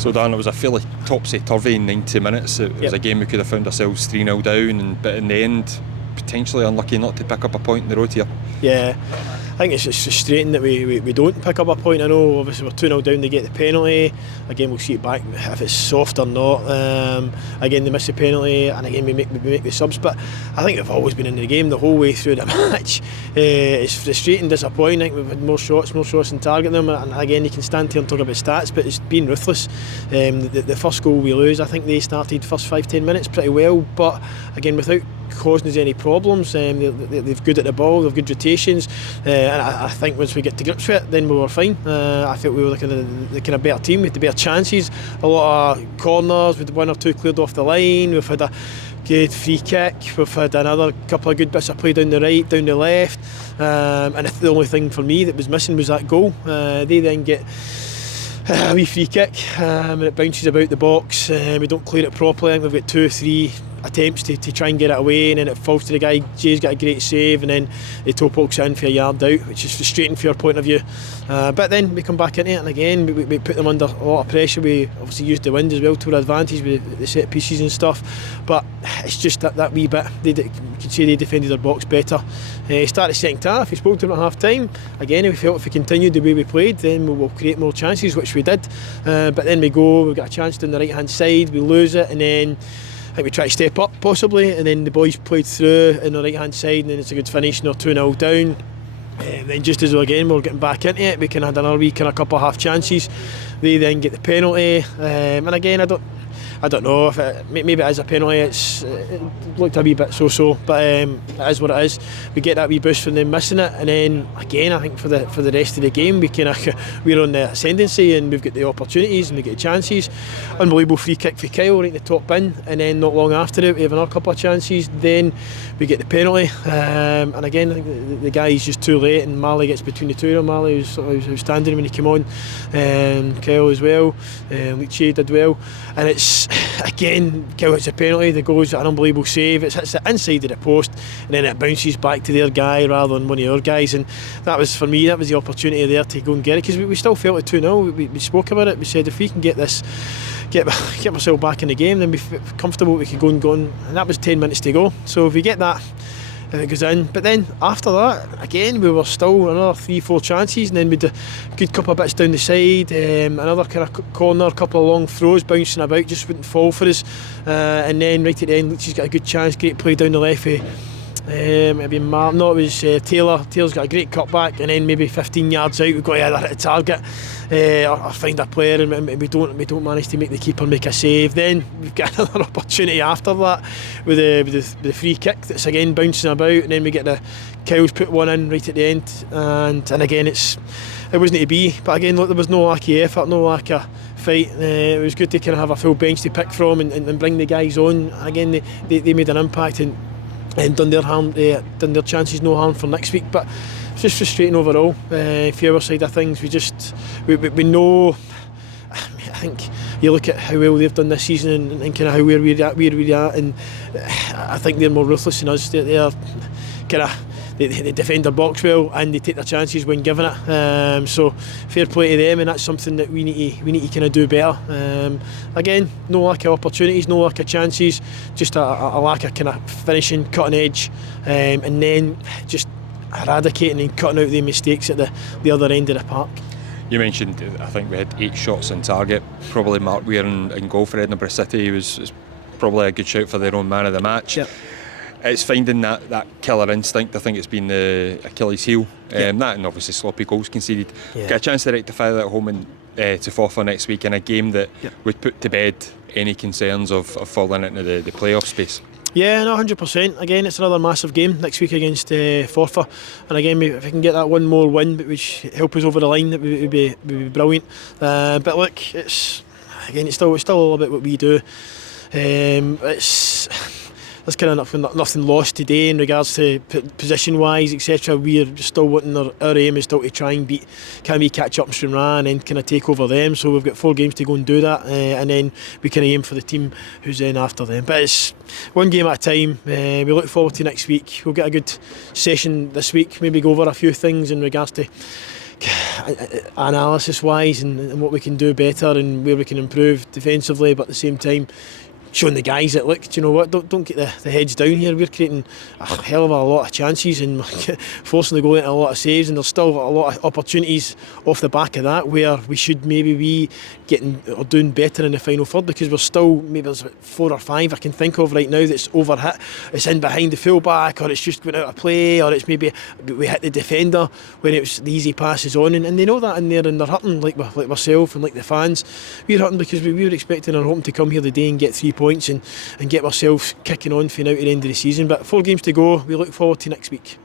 So Dan, it was a fairly topsy-turvy 90 minutes. It was a game we could have found ourselves 3-0 down, but in the end, potentially unlucky not to pick up a point in the road here. Yeah, I think it's just frustrating that we don't pick up a point. I know obviously we're 2-0 down, they get the penalty. Again, we'll see it back if it's soft or not. Again, they miss the penalty, and again we make the subs. But I think we've always been in the game the whole way through the match. It's frustrating, disappointing. I think we've had more shots on target them. And again, you can stand here and talk about stats, but it's been ruthless. The first goal we lose, I think they started first 5-10 minutes pretty well, but again without causing us any problems. They're good at the ball, they've good rotations, and I think once we get to grips with it, then we were fine. I felt we were the kind of better team with the better chances, a lot of corners, with 1 or 2 cleared off the line. We've had a good free kick, we've had another couple of good bits of play down the right, down the left, and the only thing for me that was missing was that goal. They then get a wee free kick, and it bounces about the box, we don't clear it properly. I think we've got 2 or 3 attempts to try and get it away, and then it falls to the guy. Jay's got a great save, and then the toe pokes it in for a yard out, which is frustrating from your point of view. But then we come back into it, and again we put them under a lot of pressure. We obviously used the wind as well to our advantage with the set pieces and stuff, but it's just that wee bit. You can say they defended their box better. Started second half, we spoke to them at half time. Again, we felt if we continued the way we played, then we will create more chances, which we did. But then we've got a chance down the right hand side, we lose it, and then I think we try to step up possibly, and then the boys played through in the right hand side, and then it's a good finish, and they're 2-0 down. Then just as we're getting back into it, we can have another wee kind of couple of half chances. They then get the penalty, and again I don't know if maybe it is a penalty. It looked a wee bit so, but it is what it is. We get that wee boost from them missing it, and then again I think for the rest of the game we're on the ascendancy, and we've got the opportunities and we get the chances. Unbelievable free kick for Kyle right in the top bin, and then not long after it we have another couple of chances. Then we get the penalty, and again I think the guy's just too late, and Marley gets between the two of them. Marley was outstanding when he came on, Kyle as well, Leachy did well, and it's again Kyle hits a penalty, the goal's an unbelievable save, it hits the inside of the post, and then it bounces back to their guy rather than one of our guys, and that was for me, that was the opportunity there to go and get it, because we still felt it 2-0. We spoke about it, we said if we can get this, get ourselves back in the game, then we're comfortable, we could go, and that was 10 minutes to go. So if we get that, it goes in. But then after that, again, we were still another 3-4 chances, and then we'd a good couple of bits down the side, another kind of corner, a couple of long throws bouncing about, just wouldn't fall for us. And then right at the end, Leachy's got a good chance, great play down the left. Maybe it was Taylor. Taylor's got a great cutback, and then maybe 15 yards out, we've got to either hit a target or find a player, and we don't manage to make the keeper make a save. Then we've got another opportunity after that with the free kick that's again bouncing about, and then we get the Kyle's put one in right at the end, and again it wasn't to be. But again, look, there was no lack of effort, no lack of fight. It was good to kind of have a full bench to pick from and bring the guys on. Again, they made an impact and done their chances no harm for next week. But it's just frustrating overall. For our side of things, we know. I think you look at how well they've done this season and kind of how where we're at, and I think they're more ruthless than us. They're kind of they defend their box well, and they take their chances when given it. So fair play to them, and that's something that we need to kind of do better. Again, no lack of opportunities, no lack of chances, just a lack of kind of finishing, cutting edge, and then just eradicating and cutting out the mistakes at the other end of the park. You mentioned, I think we had 8 shots on target. Probably Mark Weir in goal for Edinburgh City was probably a good shout for their own man of the match. Yep. It's finding that killer instinct. I think it's been the Achilles heel. That, and obviously sloppy goals conceded. Get a chance to rectify that at home and to Forfar next week in a game that would put to bed any concerns of falling into the playoff space. Yeah, no, 100%. Again, it's another massive game next week against Forfar, and again, if we can get that one more win, which help us over the line, that would be brilliant. But look, it's still all about what we do. There's kind of nothing lost today in regards to position wise, etc. We're still wanting our aim is still to try and catch up in Stranraer and then kind of take over them. So we've got 4 games to go and do that, and then we kind of aim for the team who's in after them. But it's one game at a time. We look forward to next week. We'll get a good session this week. Maybe go over a few things in regards to analysis wise and what we can do better and where we can improve defensively, but at the same time showing the guys that, look, do you know what, don't get the heads down here. We're creating a hell of a lot of chances and forcing the goal into a lot of saves, and there's still a lot of opportunities off the back of that where we should maybe be getting or doing better in the final third, because we're still, maybe there's 4 or 5 I can think of right now that's overhit. It's in behind the full-back, or it's just going out of play, or it's maybe we hit the defender when it was the easy passes on, and they know that in there, and they're hurting like myself and like the fans. We're hurting because we were expecting and hoping to come here today and get 3 points and get ourselves kicking on for now to the end of the season. But 4 games to go. We look forward to next week.